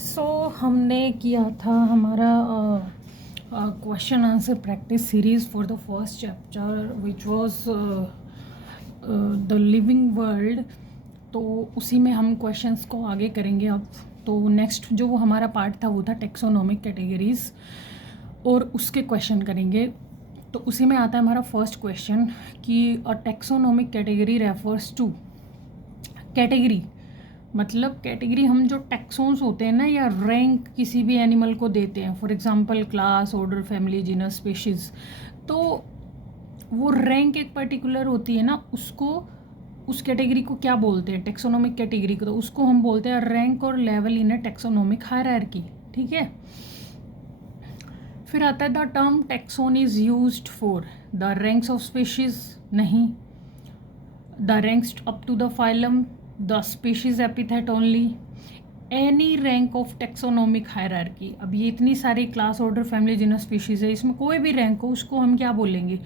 हमने किया था हमारा question answer practice series for the first chapter which was the living world. तो उसी में हम क्वेश्चंस को आगे करेंगे अब। तो नेक्स्ट जो वो हमारा पार्ट था वो था टेक्सोनोमिक कैटेगरीज और उसके क्वेश्चन करेंगे। तो उसी में आता है हमारा फर्स्ट क्वेश्चन कि a taxonomic category refers to. Category मतलब कैटेगरी हम जो टैक्सोन्स होते हैं ना या रैंक किसी भी एनिमल को देते हैं, for example class, order, family, genus, species. तो वो रैंक एक पर्टिकुलर होती है ना, उसको उस कैटेगरी को क्या बोलते हैं, टेक्सोनोमिक कैटेगरी को। तो उसको हम बोलते हैं रैंक और level in a taxonomic hierarchy. ठीक है। फिर आता है the term taxon is used for the ranks of species, नहीं, the ranks up to the phylum, the species epithet only, any rank of taxonomic hierarchy. अब ये इतनी सारी class, order, family, genus, species है, इसमें कोई भी रैंक हो उसको हम क्या बोलेंगे,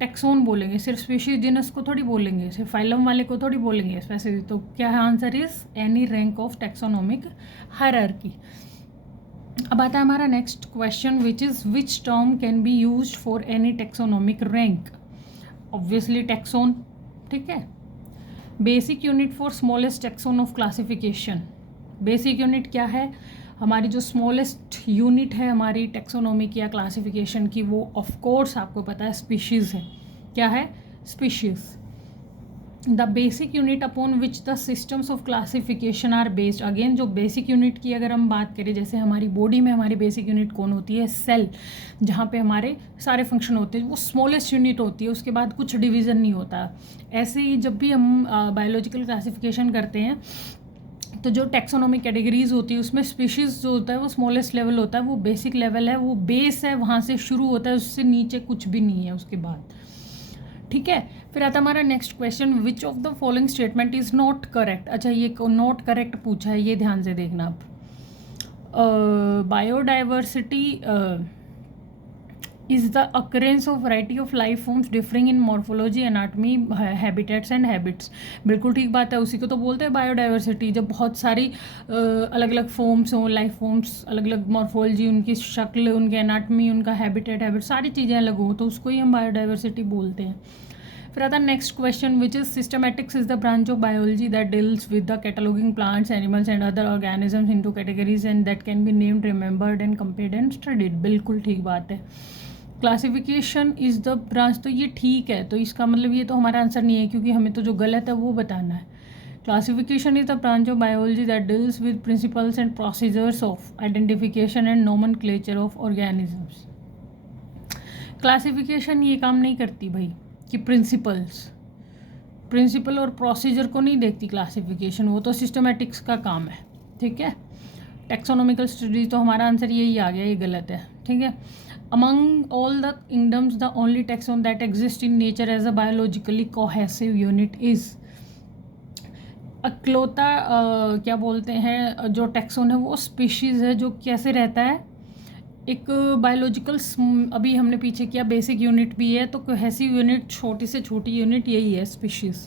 टेक्सोन बोलेंगे। सिर्फ स्पीशीज जीनस को थोड़ी बोलेंगे, सिर्फ फाइलम वाले को थोड़ी बोलेंगे स्पेसिफिक। तो क्या है answer is any rank of taxonomic hierarchy. अब आता है हमारा next question which is which term can be used for any taxonomic rank. Obviously taxon, ठीक है। Basic unit for smallest taxon of classification. Basic unit क्या है, हमारी जो स्मॉलेस्ट यूनिट है हमारी टेक्सोनोमिक या क्लासिफिकेशन की, वो ऑफ कोर्स आपको पता है स्पीशीज़ है। क्या है, species. The basic unit upon which the systems of classification are based. Again जो बेसिक यूनिट की अगर हम बात करें, जैसे हमारी बॉडी में हमारी बेसिक यूनिट कौन होती है, सेल, जहाँ पे हमारे सारे फंक्शन होते हैं, वो स्मॉलेस्ट यूनिट होती है, उसके बाद कुछ डिवीज़न नहीं होता। ऐसे ही जब भी हम बायोलॉजिकल क्लासिफिकेशन करते हैं तो जो टेक्सोनोमिक कैटेगरीज होती है उसमें स्पीशीज़ जो होता है वो स्मॉलेस्ट लेवल होता है, वो बेसिक लेवल है, वो बेस है, वहाँ से शुरू होता है, उससे नीचे कुछ भी नहीं है उसके बाद। ठीक है। फिर आता हमारा next question, which of the following statement is not correct. अच्छा, ये नॉट करेक्ट पूछा है, ये ध्यान से देखना आप। Biodiversity is the occurrence of variety of life forms differing in morphology, anatomy, habitats and habits। बिल्कुल ठीक बात है, उसी को तो बोलते हैं बायोडाइवर्सिटी। जब बहुत सारी अलग अलग फॉर्म्स हों, लाइफ फॉर्म्स, अलग अलग मॉर्फोलॉजी, उनकी शक्ल, उनके एनाटमी, उनका हैबिट, सारी चीज़ें अलग हों, तो उसको ही हम बायोडाइवर्सिटी बोलते हैं। फिर आता है next question, which is systematics is the branch of biology that deals with the cataloguing plants, animals and other organisms into categories and that can be named, remembered and compared and studied. बिल्कुल ठीक बात है। Classification is the branch, तो ये ठीक है, तो इसका मतलब ये तो हमारा आंसर नहीं है, क्योंकि हमें तो जो गलत है वो बताना है। Classification is the branch of biology that deals with principles and procedures of identification and nomenclature of organisms. Classification ये काम नहीं करती भाई कि प्रिंसिपल और प्रोसीजर को नहीं देखती क्लासिफिकेशन, वो तो सिस्टमेटिक्स का काम है। ठीक है। टेक्सोनोमिकल स्टडीज, तो हमारा आंसर यही आ गया, ये गलत है। ठीक है। Among all the kingdoms, the only taxon that exists in nature as a biologically cohesive unit is। अक्लोता क्या बोलते हैं, जो टैक्सोन है वो स्पीशीज़ है जो कैसे रहता है, एक बायोलॉजिकल, अभी हमने पीछे किया बेसिक यूनिट भी है, तो कोहेसिव यूनिट, छोटी से छोटी यूनिट यही है species.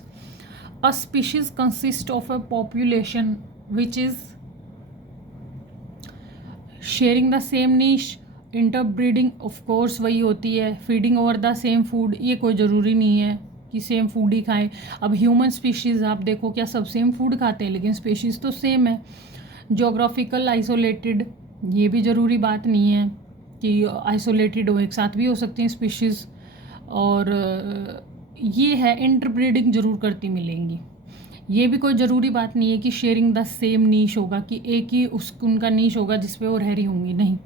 A species consist of a population which is sharing the same niche. Interbreeding of course वही होती है। Feeding over the same food, ये कोई ज़रूरी नहीं है कि सेम फूड ही खाएं। अब ह्यूमन स्पीशीज़ आप देखो, क्या सब सेम फूड खाते हैं, लेकिन स्पीशीज़ तो सेम है। जोग्राफिकल आइसोलेटेड, ये भी ज़रूरी बात नहीं है कि आइसोलेटेड हो, एक साथ भी हो सकती हैं स्पीशीज़। और ये है इंटरब्रीडिंग ज़रूर करती मिलेंगी, ये भी कोई ज़रूरी बात नहीं है कि शेयरिंग द सेम नीश होगा, कि एक ही उनका नीश होगा जिस पे वो रह रही होंगी, नहीं।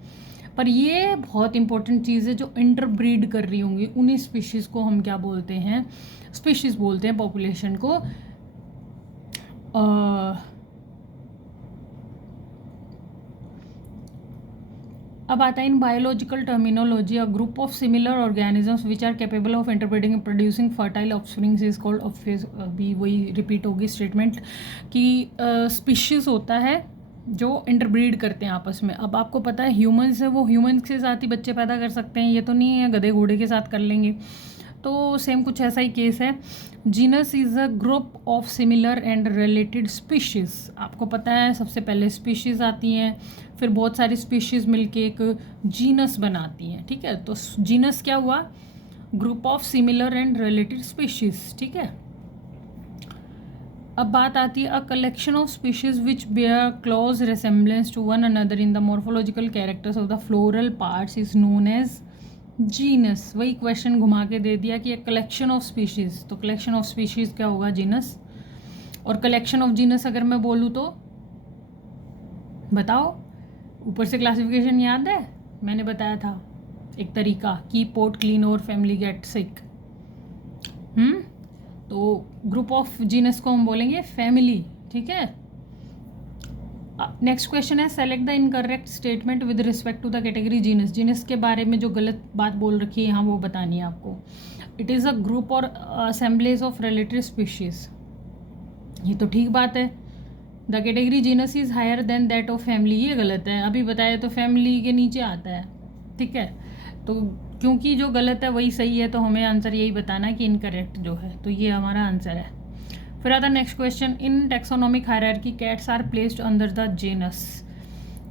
पर ये बहुत इंपॉर्टेंट चीज़ है, जो इंटरब्रीड कर रही होंगी उन्हीं स्पीशीज़ को हम क्या बोलते हैं, स्पीशीज़ बोलते हैं, पॉपुलेशन को। अब आता है in biological terminology, a group of similar organisms which are capable of interbreeding and producing fertile offsprings is called of. अभी वही रिपीट होगी स्टेटमेंट कि स्पीशीज़ होता है जो इंटरब्रीड करते हैं आपस में। अब आपको पता है ह्यूमंस है, वो ह्यूमंस के साथ ही बच्चे पैदा कर सकते हैं, ये तो नहीं है गधे घोड़े के साथ कर लेंगे। तो सेम कुछ ऐसा ही केस है। Genus is a group of similar and related species. आपको पता है सबसे पहले स्पीशीज़ आती हैं, फिर बहुत सारी स्पीशीज़ मिलके एक जीनस बनाती हैं, ठीक है। तो जीनस क्या हुआ, group of similar and related species, ठीक है। अब बात आती है a collection of species which bear close resemblance to one another in the morphological characters of the floral parts is known as genus. वही क्वेश्चन घुमा के दे दिया कि कलेक्शन ऑफ स्पीशीज, तो कलेक्शन ऑफ स्पीशीज क्या होगा, जीनस। और कलेक्शन ऑफ जीनस अगर मैं बोलूँ तो बताओ, ऊपर से क्लासिफिकेशन याद है, मैंने बताया था एक तरीका, कीप पोट क्लीन और फैमिली गेट सिक। तो ग्रुप ऑफ जीनस को हम बोलेंगे फैमिली, ठीक है। नेक्स्ट क्वेश्चन है select the incorrect statement with respect to the category genus. Genus के बारे में जो गलत बात बोल रखी है यहाँ वो बतानी है आपको। It is a group or assemblies of related species, ये तो ठीक बात है। The category genus is higher than that of family, ये गलत है, अभी बताया तो फैमिली के नीचे आता है, ठीक है। तो क्योंकि जो गलत है वही सही है, तो हमें आंसर यही बताना है कि इनकरेक्ट जो है, तो ये हमारा आंसर है। फिर आता next question, in taxonomic hierarchy cats are placed under the genus.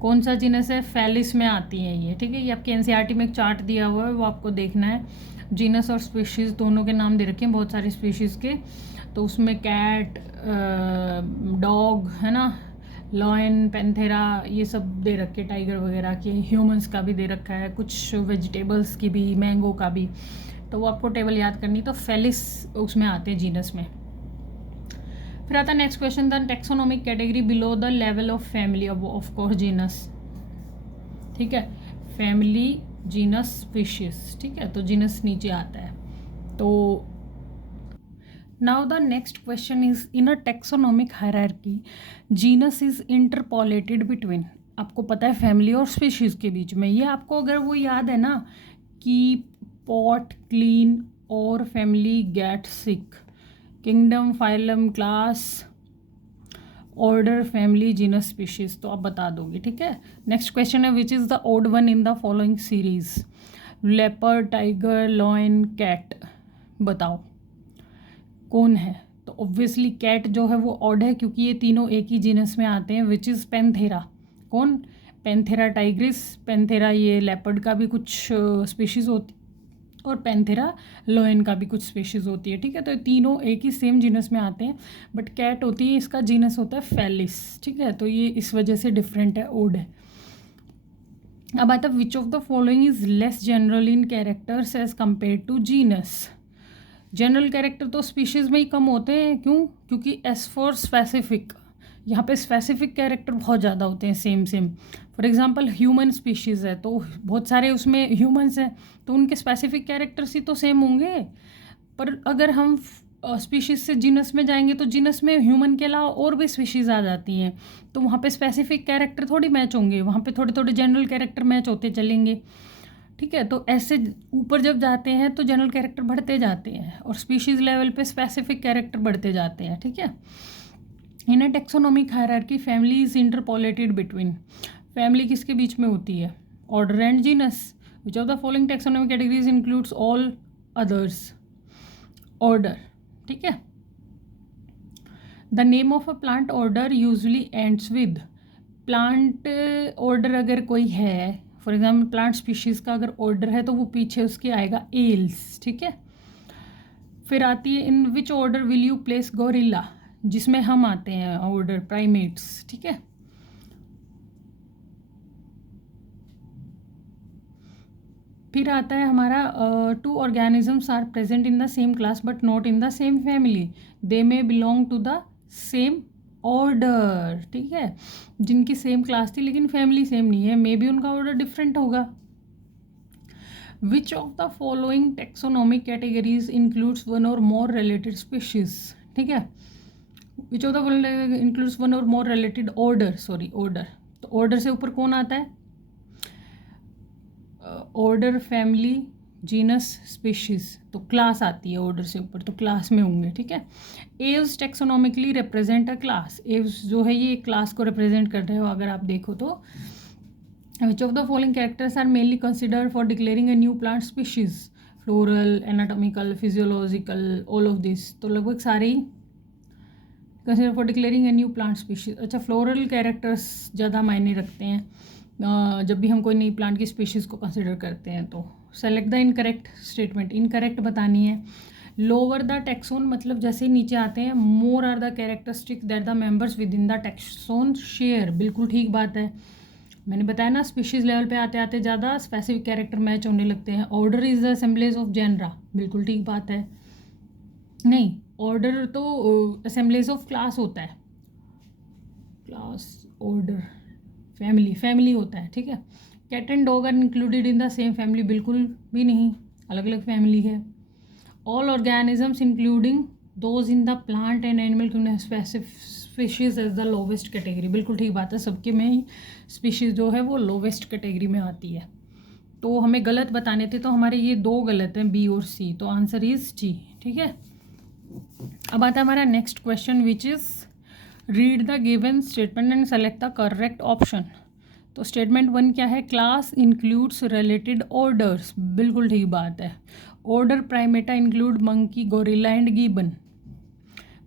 कौन सा जीनस है, फैलिस में आती है ये, ठीक है। ये आपके एनसीईआरटी में एक चार्ट दिया हुआ है, वो आपको देखना है। जीनस और स्पीशीज़ दोनों के नाम दे रखे हैं, बहुत सारी स्पीशीज़ के। तो उसमें कैट, डॉग है ना, लॉयन, पैंथेरा, ये सब दे रखे, टाइगर वगैरह के, ह्यूमंस का भी दे रखा है, कुछ वेजिटेबल्स की भी, मैंगो का भी। तो वो आपको टेबल याद करनी, तो फेलिस उसमें आते हैं जीनस में। फिर आता है next question, the taxonomic category below the level of family of course genus, ठीक है। फैमिली, जीनस, स्पीशीज, ठीक है। तो जीनस नीचे आता है। तो now the next question is in a taxonomic hierarchy genus is interpolated between. आपको पता है फैमिली और स्पीशीज के बीच में, ये आपको अगर वो याद है ना कि पॉट क्लीन और family get sick, kingdom, phylum, class, order, family, genus, species, तो आप बता दोगे, ठीक है। नेक्स्ट क्वेश्चन है which is the odd one in the following series, leopard, tiger, lion, cat, बताओ कौन है। तो ऑब्वियसली कैट जो है वो ऑड है, क्योंकि ये तीनों एक ही जीनस में आते हैं, विच इज़ पैंथेरा। कौन, पैंथेरा टाइग्रिस। पैंथेरा ये लेपर्ड का भी कुछ स्पीशीज़ होती, और पैंथेरा लोयन का भी कुछ स्पीशीज़ होती है, ठीक है। तो ये तीनों एक ही सेम जीनस में आते हैं, बट कैट होती है, इसका जीनस होता है फैलिस, ठीक है। तो ये इस वजह से डिफरेंट है, ओड है। अब आता है which of the following is less general in characters as compare to genus. General character तो स्पीशीज़ में ही कम होते हैं, क्यों, क्योंकि एज फॉर स्पेसिफिक, यहाँ पे स्पेसिफिक कैरेक्टर बहुत ज़्यादा होते हैं same. For example human species है, तो बहुत सारे उसमें ह्यूमंस हैं, तो उनके स्पेसिफिक कैरेक्टर्स ही तो सेम होंगे। पर अगर हम स्पीशीज़ से जीनस में जाएंगे तो जीनस में ह्यूमन के अलावा और भी स्पीशीज़ आ जाती हैं, तो वहाँ पे स्पेसिफिक कैरेक्टर थोड़ी मैच होंगे, वहाँ पे थोड़े थोड़े जनरल कैरेक्टर मैच होते चलेंगे, ठीक है। तो ऐसे ऊपर जब जाते हैं तो जनरल कैरेक्टर बढ़ते जाते हैं, और स्पीशीज़ लेवल पे स्पेसिफिक कैरेक्टर बढ़ते जाते हैं, ठीक है। In a taxonomic hierarchy family is interpolated between. फैमिली किसके बीच में होती है, order and genus. Which of the following taxonomic categories includes all others, order, ठीक है। The name of a plant order usually ends with. Plant order अगर कोई है, फॉर एग्जाम्पल प्लांट स्पीशीज़ का अगर ऑर्डर है तो वो पीछे उसके आएगा एल्स, ठीक है। फिर आती है in which order will you place gorilla, जिसमें हम आते हैं ऑर्डर प्राइमेट्स, ठीक है। फिर आता है हमारा two organisms are present in the same class but not in the same family, they may belong to the same order, ठीक है। जिनकी सेम क्लास थी लेकिन फैमिली सेम नहीं है, मे बी उनका ऑर्डर डिफरेंट होगा। Which of the following taxonomic categories includes one or more related species, ठीक है। Which of the following includes one or more related order, sorry order, तो order से ऊपर कौन आता है, ऑर्डर, फैमिली, जीनस, स्पीशीज, तो क्लास आती है ऑर्डर से ऊपर, तो क्लास में होंगे, ठीक है। Aves taxonomically represent a class, Aves जो है ये क्लास को रिप्रेजेंट कर रहे हो अगर आप देखो तो। Which of the following characters are mainly considered for declaring a new plant species, floral, anatomical, physiological, all of this, तो लगभग सारे ही consider for declaring a new plant species. अच्छा, फ्लोरल कैरेक्टर्स ज़्यादा मायने रखते हैं जब भी हम कोई नई प्लांट की स्पीशीज़ को कंसिडर करते हैं। तो select the incorrect statement, incorrect बतानी है। लोअर द टेक्सोन मतलब जैसे ही नीचे आते हैं, more are the characteristic that the members within the taxon share, बिल्कुल ठीक बात है। मैंने बताया ना, स्पीशीज़ लेवल पे आते आते ज़्यादा स्पेसिफिक कैरेक्टर मैच होने लगते हैं। Order is the assemblies of genera, बिल्कुल ठीक बात है। नहीं, ऑर्डर तो असेंबलीज ऑफ क्लास होता है, क्लास ऑर्डर फैमिली होता है, ठीक है। Cat and dog are included in the same family, बिल्कुल भी नहीं, अलग अलग फैमिली है। All organisms including those in the plant and animal species as the lowest category, बिल्कुल ठीक बात है। सबके में ही स्पीशीज़ जो है वो लोवेस्ट कैटेगरी में आती है। तो हमें गलत बताने थे, तो हमारे ये दो गलत हैं, बी और सी, तो आंसर इज सी, ठीक है। अब आता है हमारा next question which is read the given statement and select the correct option. तो स्टेटमेंट 1 क्या है, क्लास इंक्लूड्स रिलेटेड ऑर्डर्स, बिल्कुल ठीक बात है। Order Primata include monkey, gorilla and gibbon.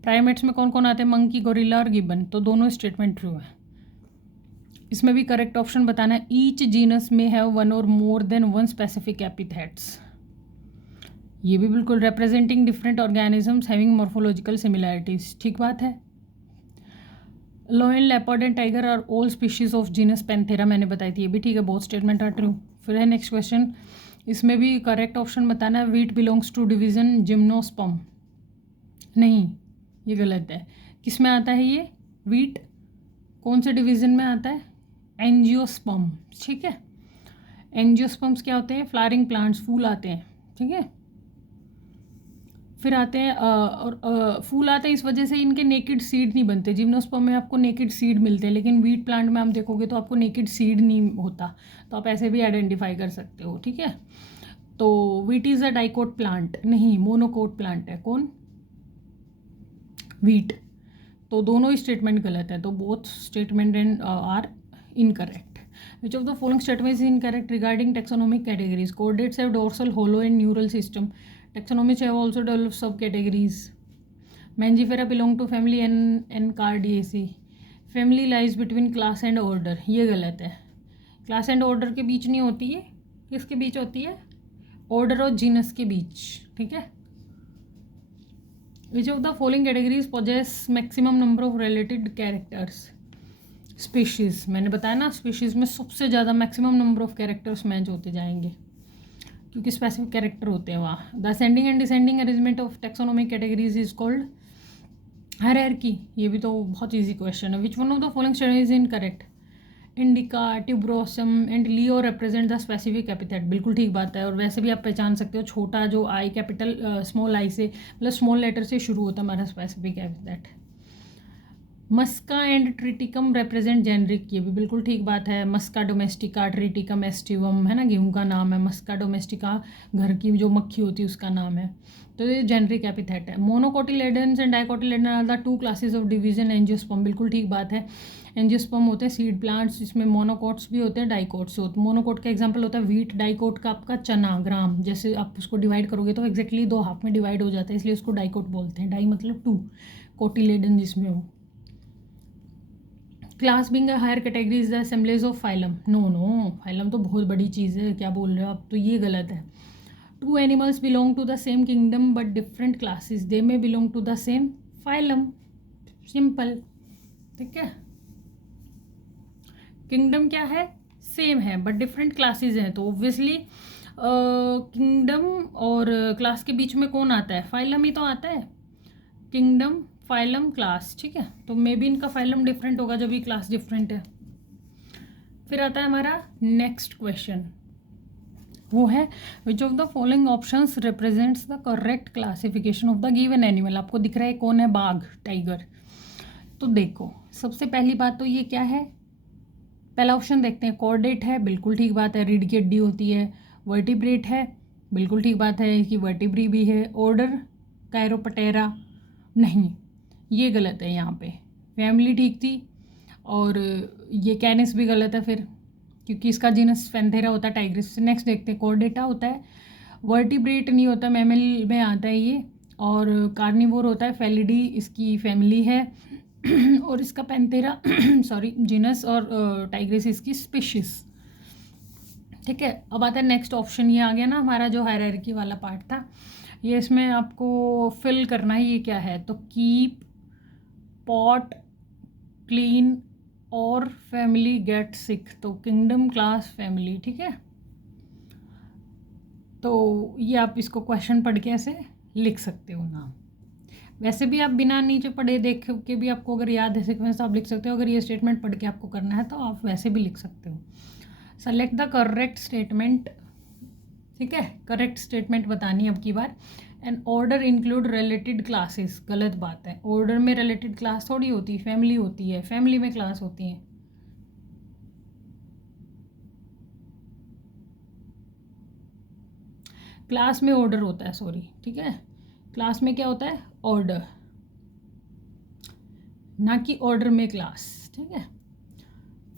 Primates में कौन कौन आते हैं, मंकी, गोरिल्ला और गिबन, तो दोनों स्टेटमेंट ट्रू है। इसमें भी करेक्ट ऑप्शन बताना है, each genus may have one or more than one specific epithets, ये भी बिल्कुल। Representing different organisms having morphological similarities, ठीक बात है। Lion, leopard and tiger are all species of genus Panthera, मैंने बताई थी, ये भी ठीक है, बहुत स्टेटमेंट आर ट्रू। फिर है नेक्स्ट क्वेश्चन, इसमें भी करेक्ट ऑप्शन बताना है, wheat belongs to division gymnosperm, नहीं ये गलत है। किस में आता है ये वीट, कौन से डिवीजन में आता है, एंजियोस्पर्म, ठीक है। एंजियोस्पर्म्स क्या होते हैं, फ्लावरिंग प्लांट्स, फूल आते हैं, ठीक है। फिर आते हैं और फूल आते हैं, इस वजह से इनके नेकेड सीड नहीं बनते। जिम्नोस्पर्म में आपको नेकेड सीड मिलते हैं, लेकिन वीट प्लांट में आप देखोगे तो आपको नेकेड सीड नहीं होता, तो आप ऐसे भी आइडेंटिफाई कर सकते हो, ठीक है। तो wheat is a dicot plant, नहीं मोनोकोट प्लांट है, कौन, वीट। तो दोनों ही स्टेटमेंट गलत है, तो both statement and are incorrect. Which of the following statement is incorrect regarding taxonomic categories, chordates have dorsal, hollow and neural system, taxonomists have also developed subcategories. Mangifera belong to family Encardiaceae. Family lies between class and order, ये गलत है। Class and order के बीच नहीं होती है, किसके बीच होती है, ऑर्डर और जीनस के बीच, ठीक है। Which of the following categories possesses maximum number of related characters, species, मैंने बताया ना स्पीशीज़ में सबसे ज़्यादा maximum number of characters match होते जाएंगे, क्योंकि स्पेसिफिक कैरेक्टर होते हैं वहाँ। The ascending and descending arrangement of taxonomic categories is called hierarchy, ये भी तो बहुत इजी क्वेश्चन है। Which one of the following statement is incorrect, indica, tuberosum and leo represent the specific epithet, बिल्कुल ठीक बात है। और वैसे भी आप पहचान सकते हो, छोटा जो आई कैपिटल स्मॉल आई से मतलब स्मॉल लेटर से शुरू होता है हमारा specific epithet. Musca and triticum represent generic, ये भी बिल्कुल ठीक बात है। मस्का डोमेस्टिका, ट्रिटिकम एस्टिवम है ना, गेहूं का नाम है। मस्का डोमेस्टिका घर की जो मक्खी होती है उसका नाम है, तो ये जेनरिक एपिथेट है। Monocotyledons and dicotyledon are the two classes of division angiosperm, बिल्कुल ठीक बात है। एंजियोस्पर्म होते हैं सीड प्लांट्स, जिसमें मोनोकोट्स भी होते हैं, डाइकोट्स होते हैं। मोनोकोट का एग्जाम्पल होता है वीट, डाइकोट का आपका चना, ग्राम, जैसे आप उसको डिवाइड करोगे तो एक्जैक्टली 2 हाफ में डिवाइड हो जाता है, इसलिए उसको डाइकोट बोलते हैं। डाई मतलब 2, कोटिलेडन जिसमें हो। Class being higher category is the assemblies of phylum, no phylum तो बहुत बड़ी चीज़ है, क्या बोल रहे हो आप, तो ये गलत है। 2 animals belong to the same kingdom but different classes, they may belong to the same phylum, simple, ठीक है। किंगडम क्या है, सेम है बट डिफरेंट क्लासेस हैं, तो ऑब्वियसली किंगडम और क्लास के बीच में कौन आता है, फाइलम ही तो आता है। किंगडम, फाइलम, क्लास, ठीक है। तो मे बी इनका फाइलम डिफरेंट होगा जब ये क्लास डिफरेंट है। फिर आता है हमारा नेक्स्ट क्वेश्चन, वो है which of the following options represents the correct classification of the given animal. आपको दिख रहा है कौन है, बाघ, टाइगर। तो देखो सबसे पहली बात तो ये क्या है, पहला ऑप्शन देखते हैं, कॉर्डेट है, बिल्कुल ठीक बात है, रीढ़ की हड्डी होती है। वर्टिब्रेट है, बिल्कुल ठीक बात है कि वर्टिब्री भी है। ऑर्डर कायरोपटेरा, नहीं ये गलत है यहाँ पे। फैमिली ठीक थी, और ये कैनिस भी गलत है फिर, क्योंकि इसका जीनस पैंथेरा होता है, टाइग्रिस। नेक्स्ट देखते हैं, कॉर्डेटा होता है, वर्टिब्रेट नहीं होता, मैमल में आता है ये, और कार्निवोर होता है, फेलिडी इसकी फैमिली है और इसका पैंथेरा सॉरी जीनस, और टाइग्रिस इसकी स्पीशीज। ठीक है, अब आता है नेक्स्ट ऑप्शन, ये आ गया ना हमारा जो हायरार्की वाला पार्ट था, ये इसमें आपको फिल करना है ये क्या है। तो कीप, पॉट, क्लीन और फैमिली गेट सिक, तो किंगडम, क्लास, फैमिली। ठीक है, तो ये आप इसको क्वेश्चन पढ़ के ऐसे लिख सकते हो नाम। वैसे भी आप बिना नीचे पढ़े देख के भी आपको अगर याद है सीक्वेंस तो आप लिख सकते हो, अगर ये स्टेटमेंट पढ़ के आपको करना है तो आप वैसे भी लिख सकते हो। Select the correct statement. ठीक है, करेक्ट स्टेटमेंट बतानी है अब की बार। And order include related classes, गलत बात है, ऑर्डर में रिलेटेड क्लास थोड़ी होती है, फैमिली होती है, फैमिली में क्लास होती है। क्लास में ऑर्डर होता है, सॉरी। ठीक है, क्लास में क्या होता है, ऑर्डर, ना कि ऑर्डर में क्लास। ठीक है,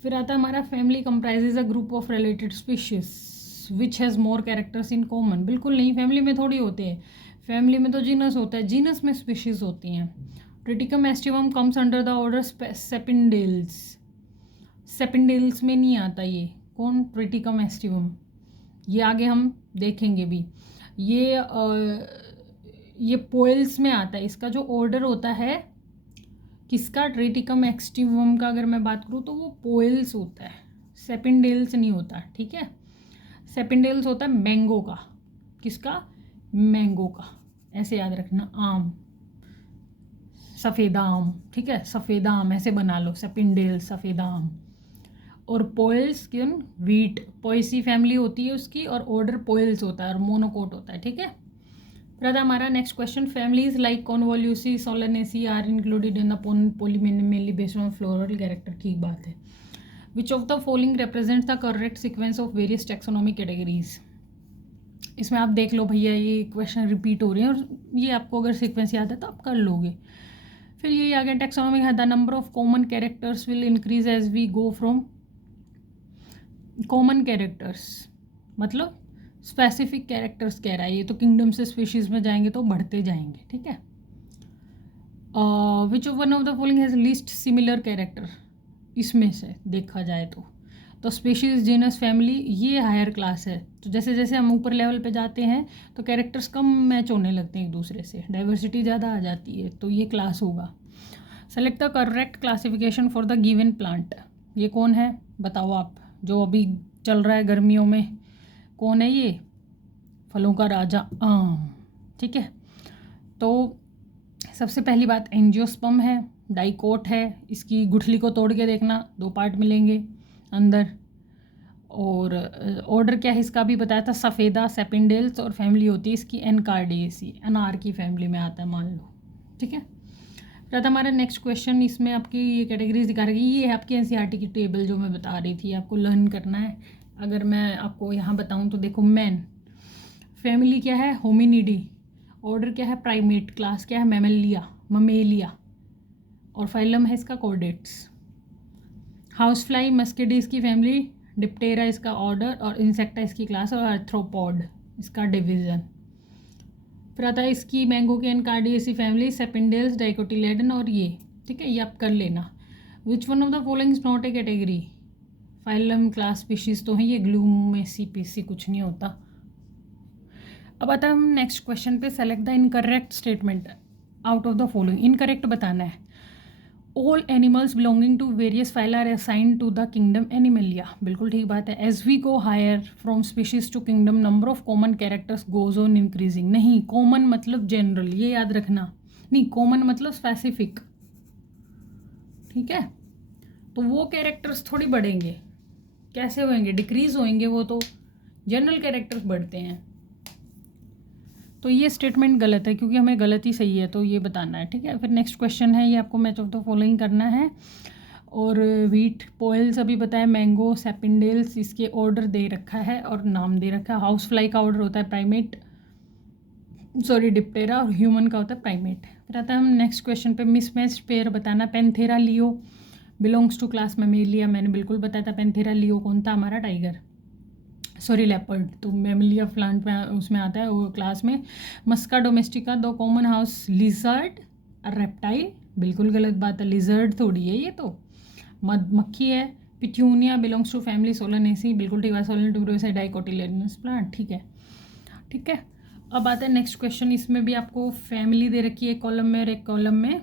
फिर आता है हमारा family comprises a group of related species which has more characters in common. बिल्कुल नहीं, फैमिली में थोड़ी होते हैं, फैमिली में तो जीनस होता है, जीनस में स्पीशीज होती हैं। Triticum aestivum comes under the order Sapindales, Sapindales में नहीं आता ये, कौन, ट्रिटिकम एस्टिवम, ये आगे हम देखेंगे भी। ये पोइल्स में आता है, इसका जो ऑर्डर होता है किसका, ट्रिटिकम एक्सटिवम का अगर मैं बात करूँ तो वो पोइल्स होता है, सेपिंडेल्स नहीं होता। ठीक है, सेपिंडेल्स होता है मैंगो का, किसका, मैंगो का, ऐसे याद रखना, आम, सफ़ेदा आम। ठीक है, सफ़ेदा आम ऐसे बना लो, सेपिंडेल्स सफ़ेदा आम। और पोइल्स क्यों, वीट, पोएसी फैमिली होती है उसकी, और ऑर्डर पोइल्स होता है और मोनोकोट होता है। ठीक है, फिर हमारा next question, families like Convolvulaceae, Solanaceae are included in the Polemoniales based on floral character. ठीक बात है। Which of the following represent the correct sequence of various taxonomic categories. इसमें आप देख लो भैया, ये क्वेश्चन रिपीट हो रहे हैं और ये आपको अगर सीक्वेंस याद है तो आप कर लोगे। फिर ये आ गया टेक्सोनॉमिक है, the number of common characters will increase as we go from, common characters मतलब स्पेसिफिक कैरेक्टर्स कह रहा है ये, तो किंगडम से स्पीशीज में जाएंगे तो बढ़ते जाएंगे। ठीक है, which one of the following has least similar character, इसमें से देखा जाए तो स्पीशीज, जीनस, फैमिली ये हायर क्लास है, तो जैसे जैसे हम ऊपर लेवल पे जाते हैं तो कैरेक्टर्स कम मैच होने लगते हैं एक दूसरे से, डाइवर्सिटी ज़्यादा आ जाती है, तो ये क्लास होगा। Select the correct classification for the given plant. ये कौन है बताओ आप, जो अभी चल रहा है गर्मियों में, कौन है ये, फलों का राजा आम। ठीक है, तो सबसे पहली बात एंजियोस्पर्म है, डाइकोट है, इसकी गुठली को तोड़ के देखना, 2 पार्ट मिलेंगे अंदर। और ऑर्डर क्या है इसका भी बताया था, सफ़ेदा, सेपिंडेल्स, और फैमिली होती है इसकी एनकार्डिएसी, अनार की फैमिली में आता है मान लो। ठीक है, फिर हमारा नेक्स्ट क्वेश्चन, इसमें आपकी ये कैटेगरीज दिखा रही है, ये है आपकी एनसीईआरटी की टेबल जो मैं बता रही थी, आपको लर्न करना है। अगर मैं आपको यहाँ बताऊँ तो देखो, मैन, फैमिली क्या है, होमिनिडी, ऑर्डर क्या है, प्राइमेट, क्लास क्या है, ममेलिया, और फाइलम है इसका कॉर्डेट्स। हाउस फ्लाई, मस्किडीज की फैमिली, डिप्टेरा इसका ऑर्डर, और इंसेक्टा इसकी क्लास, और आर्थ्रोपॉड इसका डिवीज़न। फिर आता है इसकी मैंगो की एनकार्डिएसी फैमिली, सेपिंडेल्स, डाइकोटिलेडन, और ये। ठीक है, ये आप कर लेना। विच one of the following is not A category, phylum, class, species तो है ये, ग्लूमेसी पीसी कुछ नहीं होता। अब आता है हम नेक्स्ट क्वेश्चन पे, select the incorrect statement out of the following. Incorrect बताना है। All animals belonging to various phyla are assigned to the kingdom animalia, बिल्कुल ठीक बात है। As we go higher from species to kingdom, number of common characters goes on increasing. नहीं, common मतलब general, ये याद रखना, नहीं कॉमन मतलब स्पेसिफिक। ठीक है, तो वो कैरेक्टर्स थोड़ी बढ़ेंगे, कैसे होंगे, डिक्रीज होंगे, वो तो जनरल कैरेक्टर्स बढ़ते हैं। तो ये स्टेटमेंट गलत है, क्योंकि हमें गलत ही सही है, तो ये बताना है। ठीक है, फिर नेक्स्ट क्वेश्चन है, ये आपको मैच ऑफ द फॉलोइंग करना है। और वीट, पोएल्स अभी बताया, मैंगो, सेपिंडेल्स इसके ऑर्डर दे रखा है और नाम दे रखा है। हाउस फ्लाई का ऑर्डर होता है प्राइमेट, सॉरी डिप्टेरा, और ह्यूमन का होता है प्राइमेट। फिर आता है हम नेक्स्ट क्वेश्चन पे, मिसमैच पेयर बताना। Panthera leo belongs to class mammalia, मैंने बिल्कुल बताया था। पैंथेरा लियो कौन था, हमारा टाइगर। सॉरी लेपर्ड, तो मेमलिया प्लांट में उसमें आता है वो क्लास में। Musca domestica, the common house lizard, reptile, बिल्कुल गलत बात है, लिजर्ड थोड़ी है ये तो, मधुमक्खी है। Petunia belongs to family solanaceae, बिल्कुल ठीक है, सोलन ट्यूबरोसा डाइकोटिलेडनस प्लांट, ठीक है ठीक है। अब आता है नेक्स्ट क्वेश्चन, इसमें भी आपको फैमिली दे रखी है एक कॉलम में और एक कॉलम में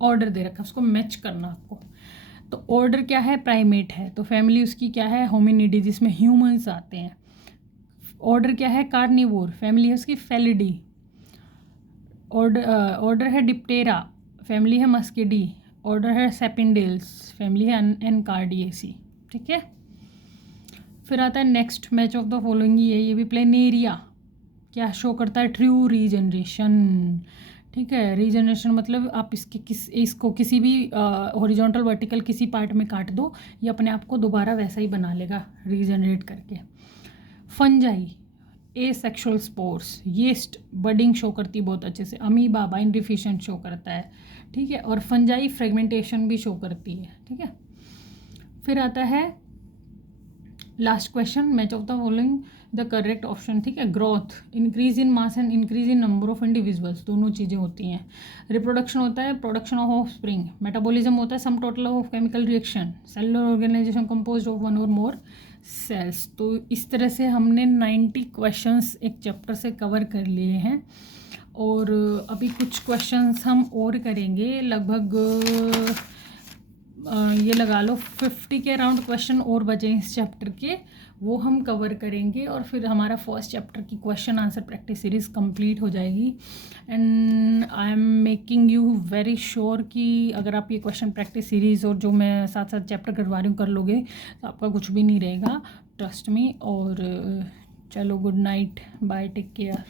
ऑर्डर दे रखा है, उसको मैच करना आपको। तो ऑर्डर क्या है, प्राइमेट है, तो फैमिली उसकी क्या है, होमिनिडी, जिसमें ह्यूमंस आते हैं। ऑर्डर क्या है, कार्निवोर, फैमिली है उसकी फेलिडी। ऑर्डर है डिप्टेरा, फैमिली है मस्किडी। ऑर्डर है सेपिंडेल्स, फैमिली है एनकार्डिएसी, ठीक है। फिर आता है next, match of the following, ये भी प्लेनेरिया क्या शो करता है, ट्रू रीजनरेशन, ठीक है। रीजनरेशन मतलब आप इसको किसी भी हॉरिजॉन्टल वर्टिकल किसी पार्ट में काट दो, ये अपने आप को दोबारा वैसा ही बना लेगा रीजनरेट करके। Fungi, asexual spores, yeast budding show करती है बहुत अच्छे से। अमीबा बाइंड डिफिशिएंट शो करता है, ठीक है। और फंजाई फ्रेगमेंटेशन भी शो करती है, ठीक है। फिर आता है last question, match of the following the correct option, ठीक है। Growth, increase in mass and increase in number of individuals, दोनों चीज़ें होती हैं। रिप्रोडक्शन होता है प्रोडक्शन ऑफ स्प्रिंग, मेटाबॉलिज्म होता है sum total of chemical reaction, cellular organization composed of one or more sales. तो इस तरह से हमने 90 क्वेश्चंस एक चैप्टर से कवर कर लिए हैं, और अभी कुछ क्वेश्चंस हम और करेंगे, लगभग ये लगा लो 50 के अराउंड क्वेश्चन और बचे इस चैप्टर के, वो हम कवर करेंगे, और फिर हमारा फर्स्ट चैप्टर की question answer practice series complete हो जाएगी। And I am making you very sure कि अगर आप ये क्वेश्चन प्रैक्टिस सीरीज़ और जो मैं साथ साथ चैप्टर करवा रही हूँ कर लोगे तो आपका कुछ भी नहीं रहेगा, ट्रस्ट मी। और चलो good night, bye, take care.